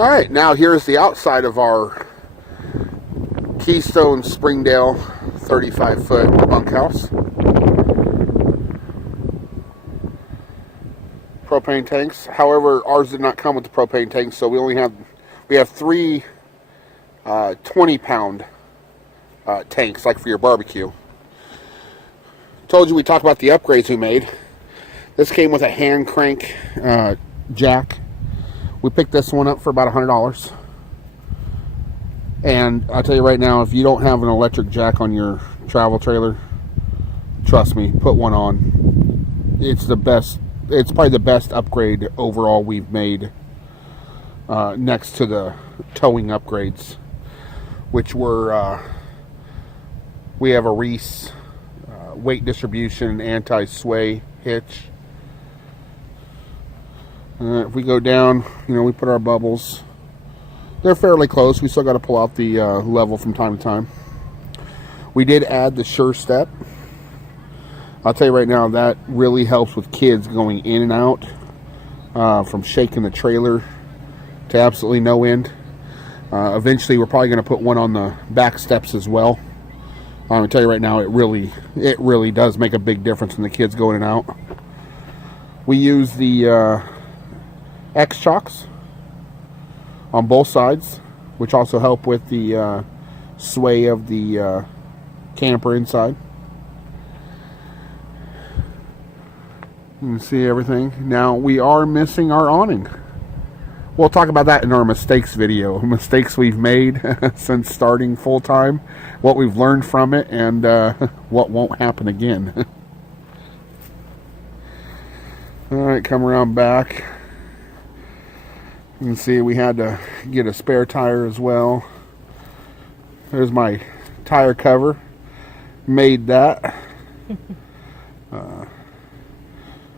Alright, now here's the outside of our Keystone Springdale 35-foot bunkhouse. Propane tanks. However, ours did not come with the propane tanks, so we have three 20-pound tanks, like for your barbecue. Told you we talked about the upgrades we made. This came with a hand crank jack. We picked this one up for about $100. And I'll tell you right now, if you don't have an electric jack on your travel trailer, trust me, put one on. It's the best. It's probably the best upgrade overall we've made, next to the towing upgrades, which were we have a Reese weight distribution, anti-sway hitch. If we go down, we put our bubbles. They're fairly close. We still got to pull out the level from time to time. We did add the Sure Step. I'll tell you right now, that really helps with kids going in and out, from shaking the trailer to absolutely no end. Eventually, we're probably going to put one on the back steps as well. I'm going to tell you right now, it really does make a big difference when the kids go in and out. We use the X-Chocks on both sides, which also help with the sway of the camper inside. You can see everything. Now, we are missing our awning. We'll talk about that in our mistakes video. Mistakes we've made since starting full-time, what we've learned from it, and what won't happen again. Alright, come around back. You can see we had to get a spare tire as well. There's my tire cover. Made that.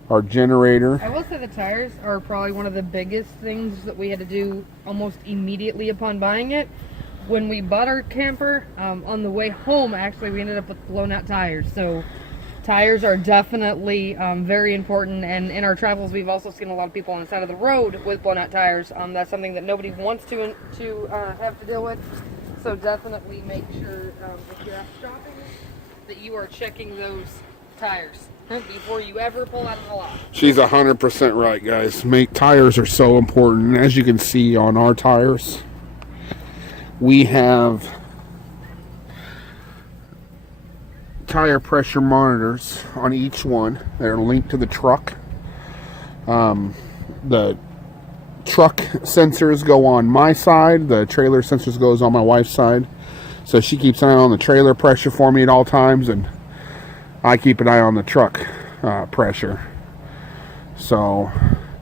Our generator. I will say the tires are probably one of the biggest things that we had to do almost immediately upon buying it. When we bought our camper, on the way home, actually, we ended up with blown out tires. So tires are definitely very important, and in our travels, we've also seen a lot of people on the side of the road with blown out tires. That's something that nobody wants to have to deal with. So definitely make sure if you're out shopping that you are checking those tires before you ever pull out of the lot. She's 100% right, guys. Tires are so important. And as you can see on our tires, we have tire pressure monitors on each one. They're linked to the truck. The truck sensors go on my side. The trailer sensors goes on my wife's side. So she keeps an eye on the trailer pressure for me at all times, and I keep an eye on the truck pressure. So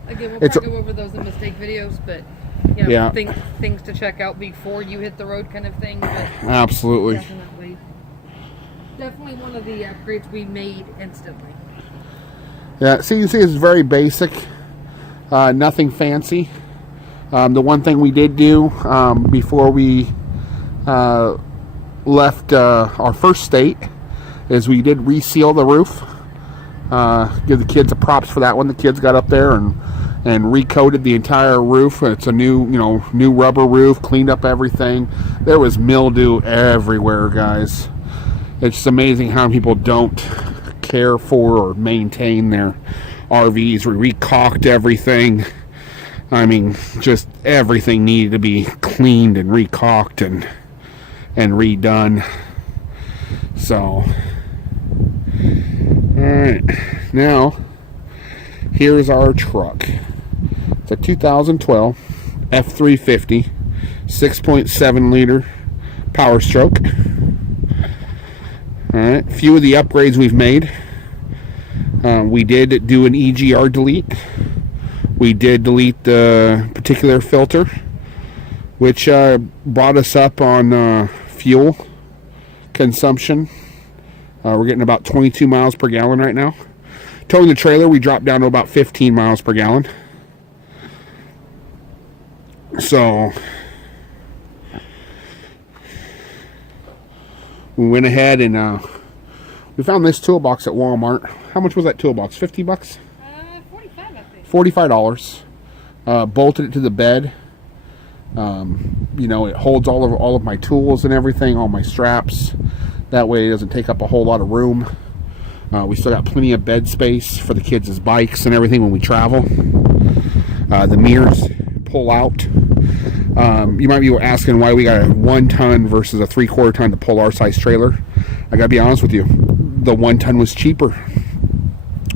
again, we'll probably go over those in mistake videos, but things to check out before you hit the road, kind of thing. But absolutely, definitely one of the upgrades we made instantly. Yeah, so you see, it's very basic, nothing fancy. The one thing we did do before we left our first state is we did reseal the roof. Give the kids a props for that one. The kids got up there and recoated the entire roof. It's a new rubber roof, cleaned up everything. There was mildew everywhere, guys. It's just amazing how people don't care for or maintain their RVs. We recaulked everything. I mean, just everything needed to be cleaned and recaulked and redone. So, alright, now here's our truck. It's a 2012 F350 6.7 liter Power Stroke. Alright, a few of the upgrades we've made. We did do an EGR delete. We did delete the particular filter, which brought us up on fuel consumption. We're getting about 22 miles per gallon right now. Towing the trailer, we dropped down to about 15 miles per gallon. So we went ahead and we found this toolbox at Walmart. How much was that toolbox? 50 bucks? 45, I think. $45. Bolted it to the bed. You know, it holds all of my tools and everything, all my straps. That way it doesn't take up a whole lot of room. We still got plenty of bed space for the kids' bikes and everything when we travel. The mirrors pull out. You might be asking why we got a 1 ton versus a 3/4 ton to pull our size trailer. I gotta be honest with you, the 1 ton was cheaper,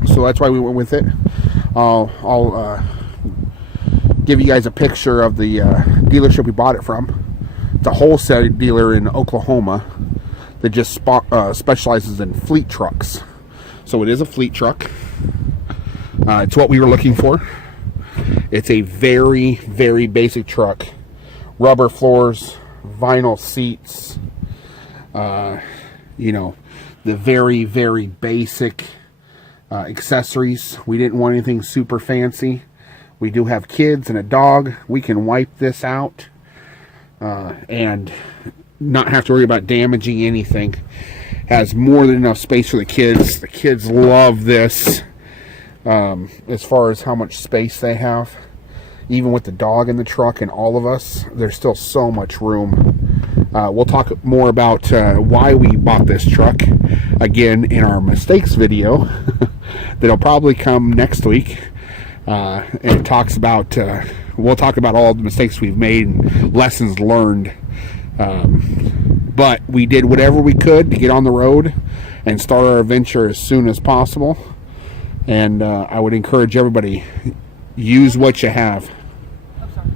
so that's why we went with it. I'll give you guys a picture of the dealership we bought it from. It's a wholesale dealer in Oklahoma that just specializes in fleet trucks. So it is a fleet truck. It's what we were looking for. It's a very, very basic truck. Rubber floors, vinyl seats, you know, the very, very basic accessories. We didn't want anything super fancy. We do have kids and a dog. We can wipe this out and not have to worry about damaging anything. Has more than enough space for the kids. The kids love this as far as how much space they have. Even with the dog in the truck and all of us, there's still so much room. We'll talk more about why we bought this truck again in our mistakes video that'll probably come next week. And it talks about we'll talk about all the mistakes we've made and lessons learned. But we did whatever we could to get on the road and start our adventure as soon as possible. And I would encourage everybody, use what you have. I'm sorry.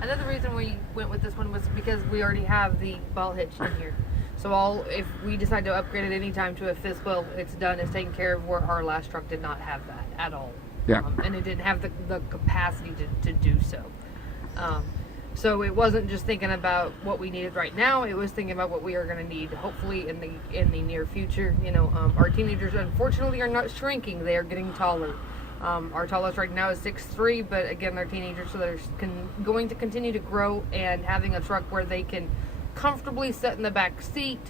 Another reason we went with this one was because we already have the ball hitch in here. So if we decide to upgrade it anytime to a fifth wheel, it's done. It's taken care of, where our last truck did not have that at all. Yeah. And it didn't have the capacity to do so. So it wasn't just thinking about what we needed right now. It was thinking about what we are going to need, hopefully in the near future. You know, our teenagers unfortunately are not shrinking; they are getting taller. Our tallest right now is 6'3", but again, they're teenagers, so they're going to continue to grow. And having a truck where they can comfortably sit in the back seat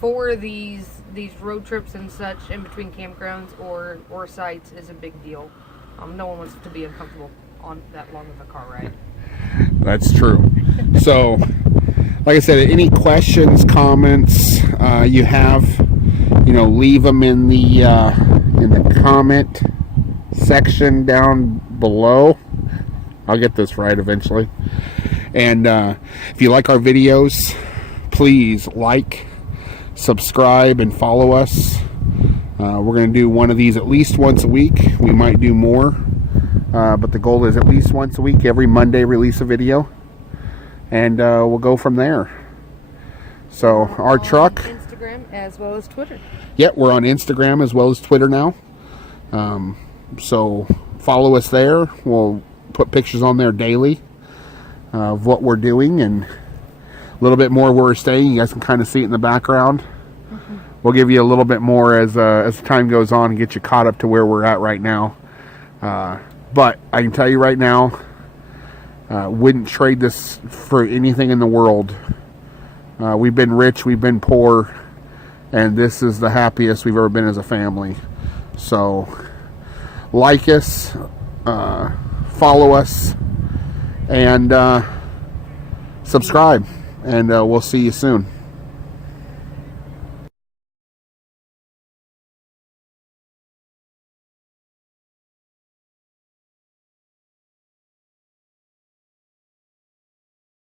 for these road trips and such, in between campgrounds or sites, is a big deal. No one wants to be uncomfortable on that long of a car ride. That's true. So, like I said, any questions, comments you have, you know, leave them in the comment section down below. I'll get this right eventually. And if you like our videos, please like, subscribe, and follow us. We're going to do one of these at least once a week. We might do more. But the goal is at least once a week, every Monday, release a video. And we'll go from there. So our truck. Instagram as well as Twitter. Yeah, we're on Instagram as well as Twitter now. So follow us there. We'll put pictures on there daily of what we're doing and a little bit more where we're staying. You guys can kind of see it in the background. Mm-hmm. We'll give you a little bit more as time goes on and get you caught up to where we're at right now. But I can tell you right now, wouldn't trade this for anything in the world. We've been rich, we've been poor, and this is the happiest we've ever been as a family. So, like us, follow us, and subscribe, and we'll see you soon.